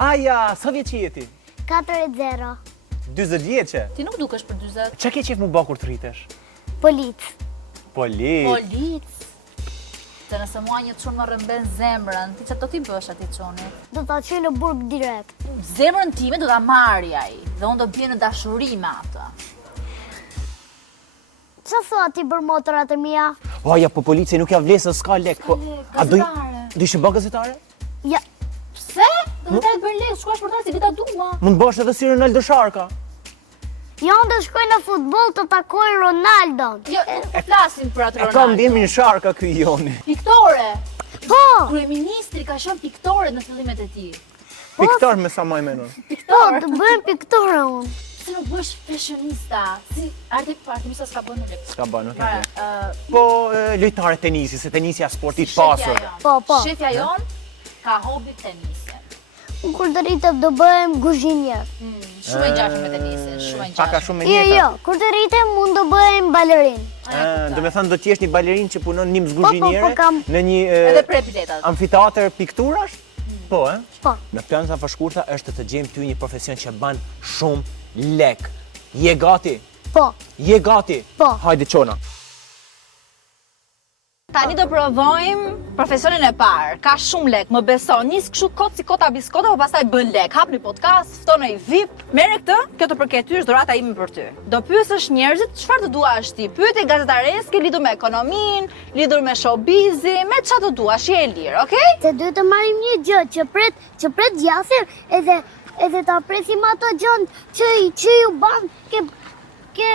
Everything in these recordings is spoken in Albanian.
Aja, sa vjeç jeti? 4-0. 40 vjeçe? Ti nuk dukesh për 40. Qa ke qef mu ba kur të rritesh? Polic. Polic. Se nëse mua një çun më rrëmben zemrën, ti çfarë do t'i bësh atij çunit? Do ta qoj në burg direkt. Zemrën time do ta marrë ai dhe unë do bie në dashuri me atë. Qa thua ti për motorat e mia? Aja, po policia nuk ja vlesë, s'ka lek. Po, a do gazetare. ishe bë gazetare? Ja. Pse? Do të dalë bërlek, shkosh për ta si vita duma. Mund bësh edhe si Ronaldo Sharka. Jo, do shkoj në futboll të takoj Ronaldon. Jo, flasim për atë E Ronaldo. kam ndimin Sharka ky joni. Piktore. Po, Kryeministri ka qenë piktore në fillimet e tij. Piktar me sa maj menon. po, të bëjmë piktore unë. Si nuk bësh fashionista, si artista s'ka bën lek. S'ka ba, nuk e ke. Po, lojtare tenisi, se tenisi a sportit pasur. Po. Shefja jon ka hobi tenisin. Unë kur të rritem do bëhem guzhinier. Shumë e gjashme me tenisin, shumë e Paka gjashme. shumë e Jo, kur të rritem unë do bëhem balerin. Do me thënë do t'jesh një balerin që punon një Po, mzguzhinjere kam. në një Edhe pre biletat. amfiteatër pikturash? Po, Po. Në plan sa fashkurta është të gjejmë ty një profesion që ban shumë lek. Je gati? Po. Je gati? Po. Hajde qona. Tani do provojmë profesionin e parë. Ka shumë lek, më beson. Nis kështu kot si kota biskota, po pastaj bën lek. Hap një podcast, fton ai VIP. Merre këtë, kjo të përket ty, është dhurata ime për ty. Do pyesësh njerëzit çfarë të duash ti. Pyetje gazetareske lidhur me ekonominë, lidhur me showbizin, me çfarë të duash, je e lirë, okay? Se duhet të marrim një gjë që pret gjasin edhe ta presim ato gjën që ju ban ke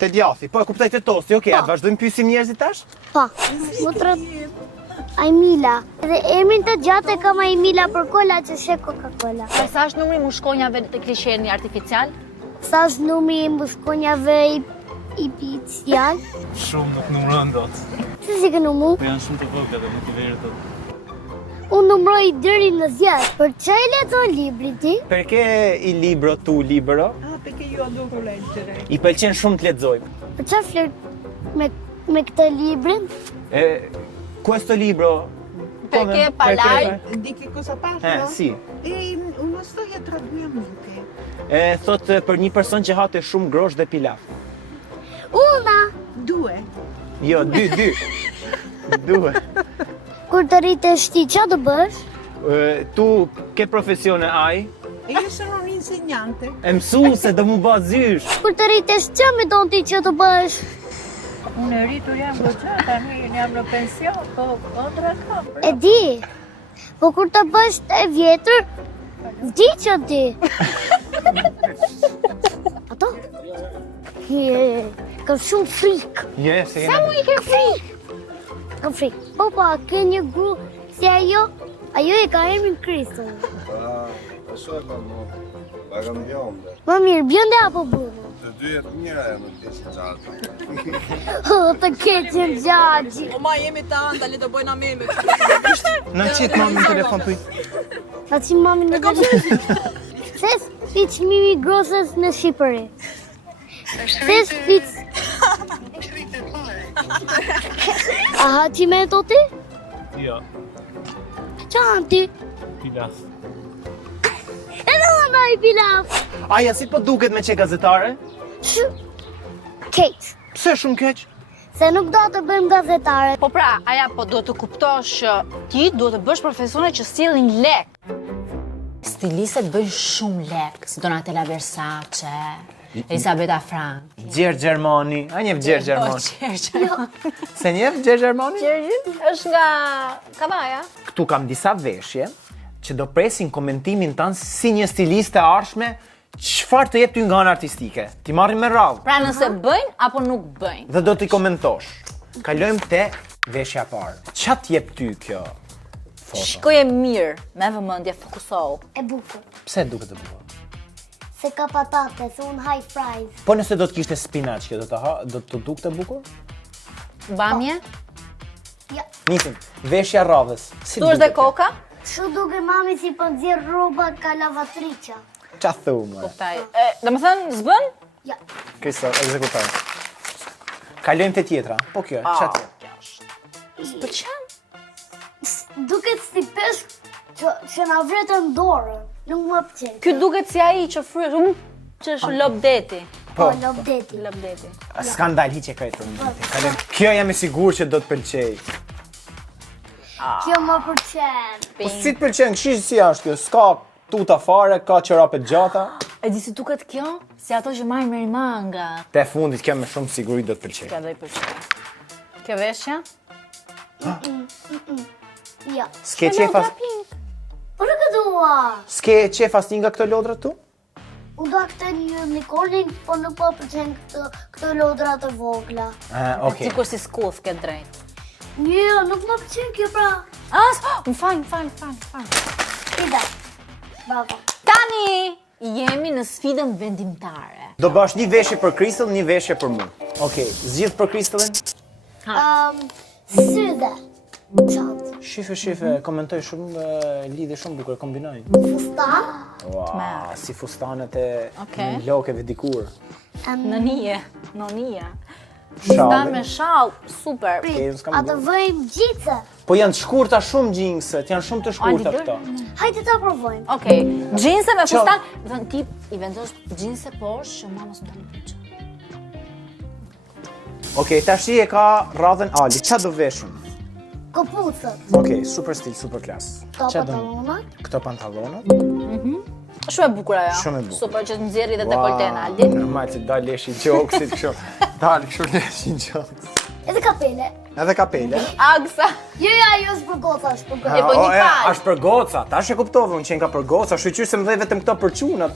Te djathi, po e kuptoj te tosti, okej, Po. atë vazhdojmë pyesim njerëzit tash? Pa, motrat Aimila. Dhe emrin të gjatë e kam Aimila për kola që she Coca-Cola. Sa është numri mushkonjave të krisheni artificial? Sa është numri i mbushkonjave i picial? Shumë nuk numëron dot. Se si ke numru? Po janë shumë të vogla dhe nuk i veri dot. Unë numroj deri në 10. Për çaj lexon libri ti? Perché il libro tu libero? Ah, perché io adoro leggere. I pëlqen shumë të lexoj. Për çfarë flet me këtë librin? Questo libro Perché parlai? Di che cosa parla? Sì. È una storia tra due amiche. Thot për një person që hate shumë grosh dhe pilaf. Una! Due. Jo, dy. Due. Kur të rritesh ti, qa të bësh? Tu che professione hai? E io sono un'insegnante. E mësuese do mu ba zysh. Kur të rritesh qa me don ti që të bësh? Unë e rritur jam goxha, tani jam në pension, po kontra kam. E di. Po kur të bësh e vjetër, di që di. Ato? Kam shumë frikë. Je, se Sa mu i ke frikë? Kam frikë. Po, ke një gru si ajo e ka emrin Kristo. Adesso è pagano bionde. Më mirë, bjonde apo burro? Të dyja të mira e më kesin gjatë. Të keqen gjagji. O ma jemi të anda, le të bojna meme. Na qit mami në telefon për Ta që mami në telefon. Se s'piq Mimi Grosës në Shqipëri. Se s'piq... Aha, që me to ti? Jo, Qa anë ti? pilaf. Edhe ona i pilaf. Aja, si po duket me që gazetare? Keq. Pse shumë keq? Se nuk do të bëjmë gazetare. Po pra, aja po duhet të kuptosh që ti duhet të bësh profesione që sillin lek. Stilistët bëjnë shumë lek, si Donatella Versace, Elisabetta Frank. Gjergj Gjermani. A njef Gjergj Gjermani? Se njef Gjergj Gjermani? Gjergjit është nga Kavaja. Këtu kam disa veshje që do presin komentimin tanë si një stiliste arshme çfarë të jep ty nga ana artistike. Ti marrin me radhë Pra nëse bëjnë apo nuk bëjnë. dhe do t'i komentosh. Kalojmë te veshja parë. Qa t'jep ty kjo foto? Shikoje mirë, me vëmendje, fokusohu. E bukur. Pse duket të bukur? Se ka patate, se unë high fries. Po nëse do t'kishte spinach, kjo do të dukte bukur? Bamje, Ja. Nisim, veshja rradhës. Si tu është dhe duket kjo? koka. Shu duke mami si po nxjerr rroba ka lavatriça. Qa thumë? Kuptaj. Do më thënë, zbën? Ja. Kristo, ekzekutaj. Kalojmë te tjetra. Po kjo, qa tjetra? S'pëlqen. Duket si peshk që na vretën dorën. Nuk më pëlqen. Ky duket si ai që fryr, që është lobdeti. Po, lobdeti. Lobdeti. Skandal hiqe krejt për mua. Kjo jam i sigurt që do të pëlqej. Kjo më pëlqen. Po si të pëlqen, këshish si është kjo? S'ka tuta fare, ka qërape gjata. E di si duket kjo? Si ato që marrin me manga. Te fundit kjo me shumë siguri do të pëlqej. Kjo do i pëlqej. Kjo veshja? Ja. S'ke qefas, Po nuk e dua. s'ke qefas një nga këto lodra tu? U do këtë një unicornin, po nuk po pëlqen këto lodra të vogla. Okej. Sikur si skuth ke drejt. Jo, nuk më pëlqen kjo pra. Më fal. Ida. Bravo. Tani jemi në sfidën vendimtare. Do bash një veshje për Crystal, një veshje për mua. Okej, zgjidh për Crystalin. Syze. Çantë. Shife, komentoj shumë, lidhe shumë bukur, kombinoj. Fustan. Wow, si fustanet e Okej. lokeve dikur. Nënie. Stan Shalli. me shall, super. Okej, s'kam A të bërë. vëjmë gjitse? Po janë të shkurta shumë gjingëset, janë shumë të shkurta Adi, këto. Hajde ta provojmë. Okej, xhinse me fustan. Do të tip i vendos xhinse poshtë që mama s'u dalë pyetje. Okej, tashi e ka radhën Ali, qa do veshëm? Kopucët. Okej, super stil, super klas. Këto Qa do? pantalonat. Këto pantalonat? Shumë e bukur ajo. Shumë e bukur. Super që të nxjerrë dhe dekolten Aldi. Normal që dal leshi gjoksit kështu. Dal kështu leshi gjoksit. Edhe kapele. Edhe kapele. Agsa. Jo, jo, është për goca, është për goca. E po një fal. Është për goca, tash e kuptova unë që nga për goca, shqyr se më dhe vetëm këto për çunat.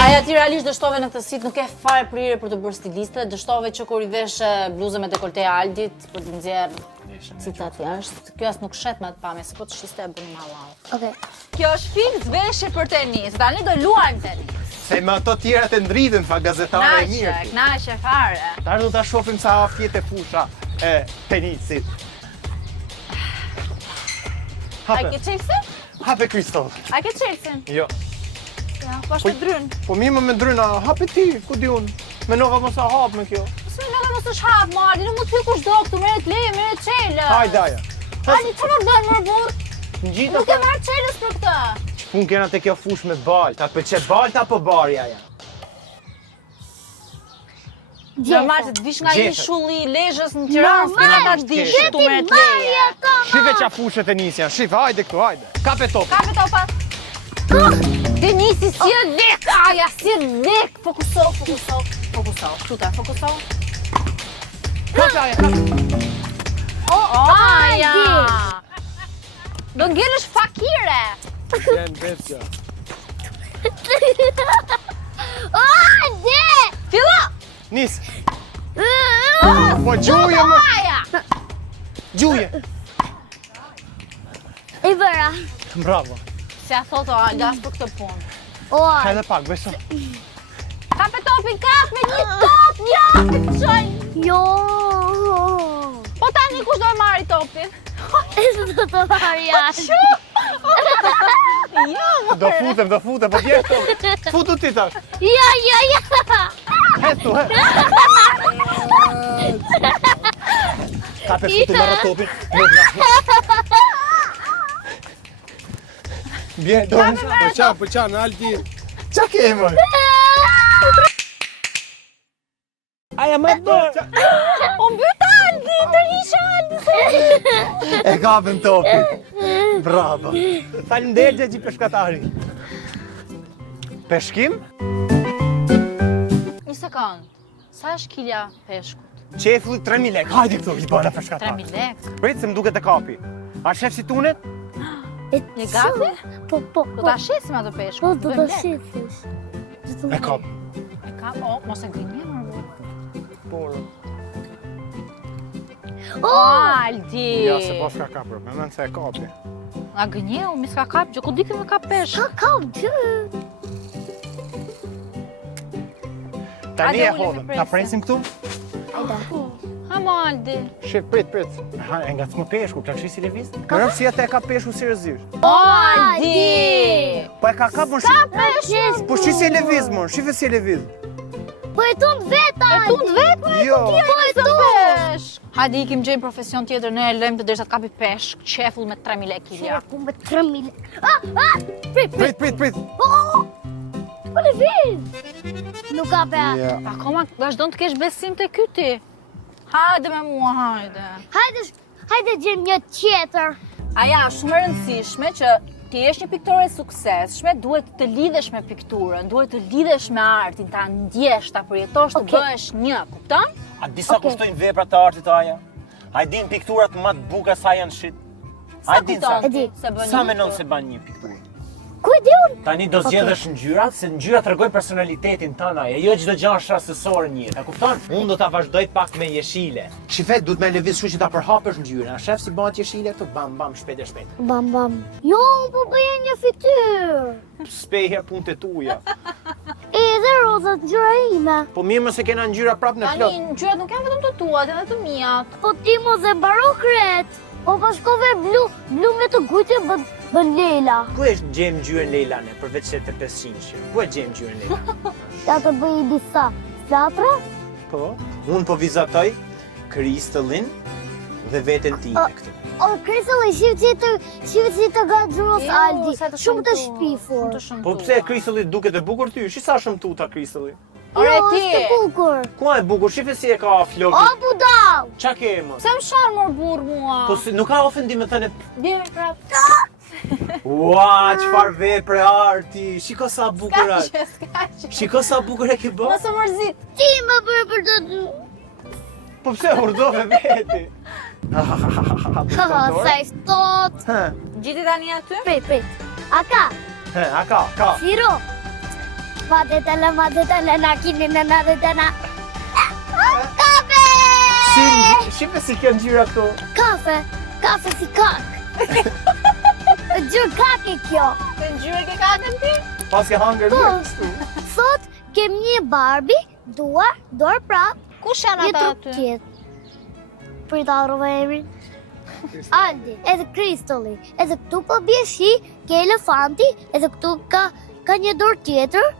Aja ti realisht dështove në këtë sit, nuk e fare prirje për të bërë stiliste, dështove që kur i veshe bluzë me dekolte Aldit, për të nxjerrë citat jashtë, kjo as nuk shet me atë pamje, se po të shiste e bëni mallau. Okej. Kjo është fiks veshje për tenis, tani do luajmë tenis. Se me ato tjerat e ndritën, fa gazetare e mirë. Knaqe fare. Tash do ta shohim sa fjet e fusha e tenisit. A ke Chelsea? Hape Crystal. A ke Chelsea? Jo. Ja, po është dryn. Po mirë më me ndryna, hape ti, ku di unë. Menova mos a hap me kjo. Se në mos është hap, Mardi, nuk mund të kush do këtu, merret leje, merret çelë. Hajde aja. Ani çfarë më bën më burr? Në gjitha Nuk e marr çelës për këtë. Pun kena te kjo fush me balta, të pëlqet balta apo barja ja? Normal që të vish nga një Gjefe. shulli i Lezhës në Tiranë, s'ka ta dish Gjefe. këtu merret leje. Shive qa fushet e nisja, shive, hajde këtu, hajde. Kape topi. Kape topa. Denisi si e lek, aja si e lek. Fokuso. Tuta, fokuso. Kape aja, kape. Aja. Do ngelesh fakire. Jen besja. Hajde! Fillo. Nis. Po gjuje më. Aja. Gjuje. I bëra. Bravo. Se a thoto Algas për këtë punë. Oj. Edhe pak, beso. Kape topin, kap me një top, një çoj. Jo. Po tani kush do e marri topin? Do të marr jashtë. Jo, Do futem, po bjerë topi. Futu ti tash. Ja. Hetu, he. Kape futu marrë topin. Bjerë, do. Po qa, në Aldi. Qa kemë? Aja më bërë. unë byta Aldi, ndërhisha Aldi. E kapën topin. Bravo. Faleminderit Gjegji peshkatari. Peshkim? Një sekund, sa është kilja peshkut? Qefulli 3.000 lek. Hajde këtu, i bëna peshkatari. 3.000 lek. Prit se më duket e kapi. A shef si tunet? Një gati? Po. Do ta shesim ato Po, peshkut. do bëjmë të lek. shifësh. E kap. E ka, mos e grini më burr. Por. Aldi. Ja, se pas ka kapër, me mënë se e kapi. A gënjeu, mi s'ka kap, që ku di me ka pesh. Ka dy. Tani e Hajde, ulemi, hodhëm, ta presim. presim këtu? Hamo Aldi. Shif, prit. Ha, e nga s'më peshku, plakshi si leviz? Mërëm si atë e ka peshku seriozisht. Aldi. Po e ka kap, mërë shi... Po shi si e leviz, mërë, shife si e leviz. Po e tund vetë, E tund vetë, Jo. Po e fitu! peshk. Hajde ikim gjejmë profesion tjetër, ne e lëmë të derisa të kapi peshk, qefull me 3.000 lekë kilja. Ku me 3.000. Prit. Oh! Po në viz! Nuk ka be. Akoma vazhdon të kesh besim te ky ti. Hajde me mua, hajde. Hajde gjejmë një tjetër. Aja është shumë e rëndësishme që ti jesh një piktore e suksesshme, duhet të lidhesh me pikturën, duhet të lidhesh me artin, ta ndjesh, ta përjetosh, të bëhesh një, kupton? A disa kushtojnë veprat të artit aja? A i din pikturat më të buka sa janë shit? A i din sa? E di. Se bën Sa një menon pikturë. se ban një pikturë? Ku e di unë? Tani do zgjedhësh ngjyrat, se ngjyrat tregojnë personalitetin tënd aja, jo çdo gjë është rastësore në jetë, a kupton? Unë do ta vazhdoj pak me jeshile. Shifet, duhet me lëviz kështu që ta përhapësh ngjyrën. A shef si bëhet jeshile këtu? Bam, shpejt e shpejt. Bam. Jo, po bëja një fytyrë. Speher punët e tuja. Edhe rozat ngjyra ime. Po mirë mos e kena ngjyra prap në plot. Tani, ngjyrat nuk janë vetëm të tuat, janë edhe të miat. Po ti mos e mbaro kret. Po bashkove blu me të gujtë bën Leila. Ku e gjem ngjyrën Leila ne, përveç se të 500? Ku e gjem ngjyrën Leila? Ja të bëj disa flatra. Po, unë po vizatoj Kristallin dhe veten time këtu. O, Kristalli, shifë si të gaxhuros Aldi. Shumë të shpifur. Po pse Kristalli duket e bukur ty? Shi sa shumë tuta Kristalli. Ore Jo, ti. është e bukur. Ku e bukur? Shife si e ka flokë. O, budal! Qa ke më? Pse më shan mor burr mua? Po si nuk ka ofendim me thënë. Bjerë prap. Ua, çfarë vepre arti. Shiko sa bukur është. Skaqe. Shiko sa bukur e ke bë. Mos e mërzit. Ti më bërë për të du. Po pse urdhove veti? Haha, sa i stot. Gjiti tani aty? Prit. A ka? A ka. Siro. Madetala, na kini na nadetana. Kafe! Shife si kjo ngjyra këtu. Kafe si kak. Gjur kak e kjo. Të ngjyrë ke kakën ti? Pas ke hangër Po. mirë kështu. Sot kem një Barbie, dorë prap, Kush janë një ata trup aty? tjetë. Prita rrova emrin. Aldi, edhe Kristalli, edhe këtu po bie shi, ke elefanti, edhe këtu ka një dorë tjetër.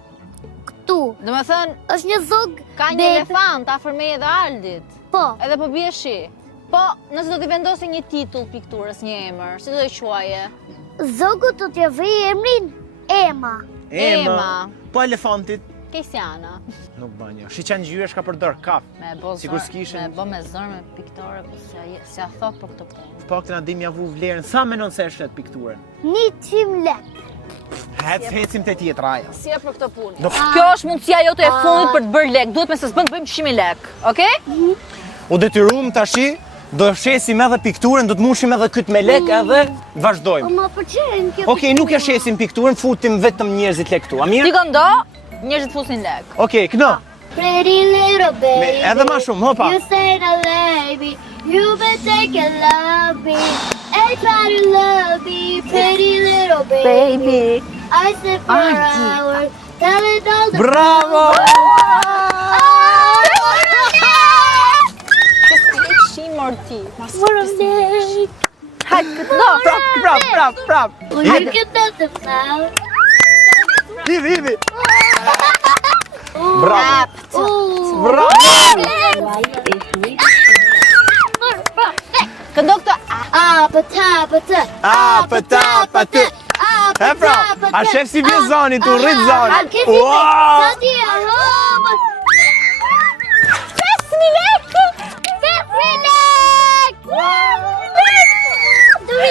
Këtu, Do me thënë, është një zog ka një bebe. elefant afër meje dhe Aldit. Po, Edhe po bie shi. Po, nëse do t'i vendosi një titull pikturës, një emër, si do t'i quaje? zogu do t'ja vëj emrin Ema. Ema. Po elefantit. Kejsiana. Nuk banjo. Shi që ngjyra ka përdor kaf. Me bo Sigur zër, s'kishin. me bo me zër me piktore, po si a thot për këtë punë. Po këtë na dim ja vu vlerën. Sa menon se është pikturën? 100 lek. Hecim te tjetra aja. Si e për këtë punë? Do- Kjo është mundësia jote e fundit për të bërë lek. Duhet me se s'bën të bëjmë 100.000 lek, okay? U detyruam tashi, do shesim edhe pikturën, do të mushim edhe këtë me lek edhe O, vazhdojmë. ma pëlqen kjo. Okej, nuk e shesim pikturën, futim vetëm njerëzit lek këtu. A Ti mirë? këndo, njerëzit fusin lek. Okej, këno. Pretty little baby. Edhe ma shumë, hopa. You say the lady, you better take a love me. I try to love me, pretty little baby. I sit for hours, telling all the Bravo! Shi morti. Mas Morning. hajt këtë do. Prap. Well, you can dance it now. Hivi. Bravo. Ooh. Bravo. Këndo këtë. Apata. Apata. E pra, a shef si vje zoni, tu rrit zoni. Wow! Wow! Sadi a home. 5.000 lek! 5.000 lek! 2.000 lek!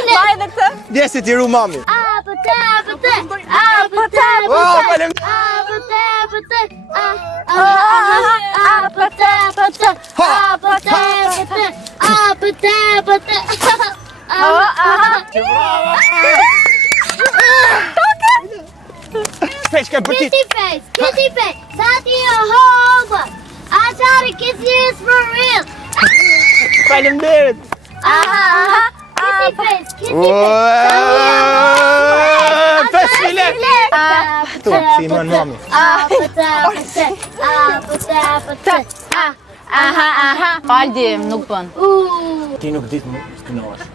Mbaj edhe këtë. Djesi ti ru mami. Apata. Wow, falem. Shpesh ke për ti. Kitty face, Sadi a home. I try to kiss you for real. Faleminderit. Kitty face, Festilet. Tu, si iman mami. Aldi, nuk bën. Ti nuk dit më të kënohesh.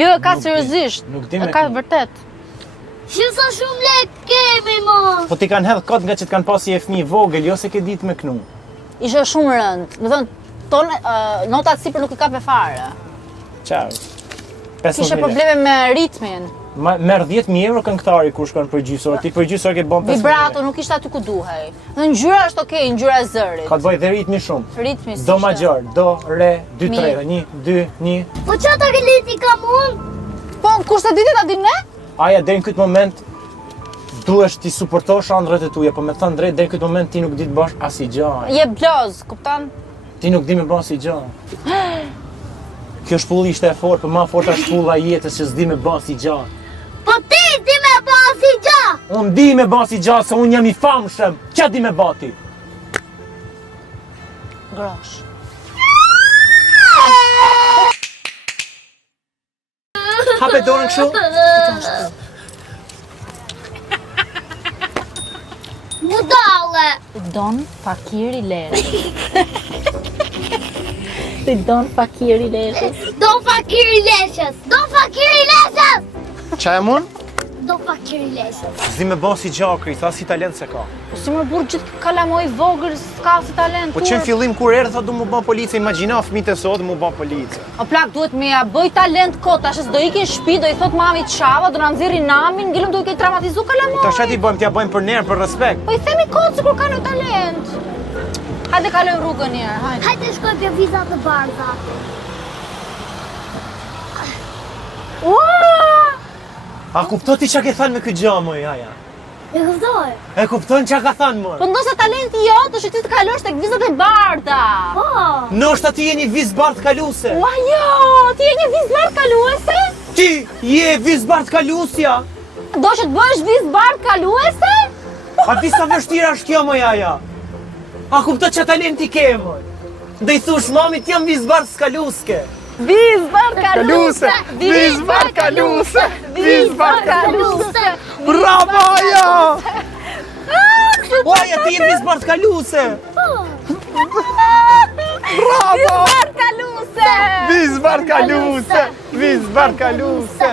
Jo, ka seriozisht. Nuk di E me ka këno. vërtet. Shumë sa shumë lek kemi mo. Po ti kanë hedh kot nga që të kanë pasi e fëmijë vogël, jo se ke ditë me kënu. Ishe shumë rënd. Më thënë, notat sipër nuk I kape fare. Qarë. Kishe probleme me ritmin. Merë 10.000 euro këngëtari kur shkon për gjysor, ti për gjysor ke bon 5.000. Vibrato nuk ishte aty ku duhej. Dhe ngjyra është okay, ngjyra e zërit. Ka të bëj dhe ritmi shumë. Ritmi si Do major, do, re, 2, 3, 1, 2, 1. Po që ta ke leti kam unë? Po, kush të ditë ta din ne? Aja, deri në këtë moment, duhesh ti suportosh ëndrrat e tuja, po me thënë drejt, deri në këtë moment ti nuk di të bësh as I gjë. Je bloz, kupton? Ti nuk di me bën si gjë. Kjo shpull ishte e fortë, për ma forta shpulla e jetës që s'di me bën si gjë. Po ti di me bën si gjë! Unë di me bën si gjë, se unë jam I famshëm. Ç'a di me bën ti? Grosh. Hape dorën kështu? Budale! Don fakiri lere. Ti don fakiri lere. Do fakiri leshës! Do fakiri leshës! Qa e mun? Do fakiri leshës! S'di me bën si gjakri, tha si talent se ka. Po si më burë gjithë kalamoj vogël, s'ka si talent. Po qenë fillim kur erdhë, tha du mu bën policë, imagjina fëmijët e sot mu bën policë. O plak, duhet me ja bëj talent kot, tash s'do ikin shtëpi, do I thot mami çava, do na nxjerrin namin, ngelëm do I ke traumatizu kalamoj. Tash ti bëjmë, t'ja bëjmë për nerë, për respekt. Po I themi kot sikur kanë talent. Hajde kalojmë rrugën një herë, hajde. Hajde shkoj për vizat të bardha. A kupto ti qa ke thënë me këtë gjë, moj, aja? E kuptoj? E kupton qa ka thënë, moj? Po ndoshta talenti jot është që ti të kalosh tek vizat e bardha. Po! Noshta ti je një vizë bardh kaluse. Ua jo, ti je një vizë bardh kaluese? Ti je vizë bardh kalusja. Do që të bësh vizë bardh kaluese? A di sa vështira është kjo, moj, aja? A kupto qa talenti ke, moj? Dhe I thush, mamit jam vizë bardh kaluske. Vizë bardh kaluse! Vizë bardh kaluse! Vizë bardh kaluse! Bravo, aja! Oja, ti je vizë bardh kaluse! Bravo! Vizë bardh kaluse! Vizë bardh kaluse! Vizë bardh kaluse!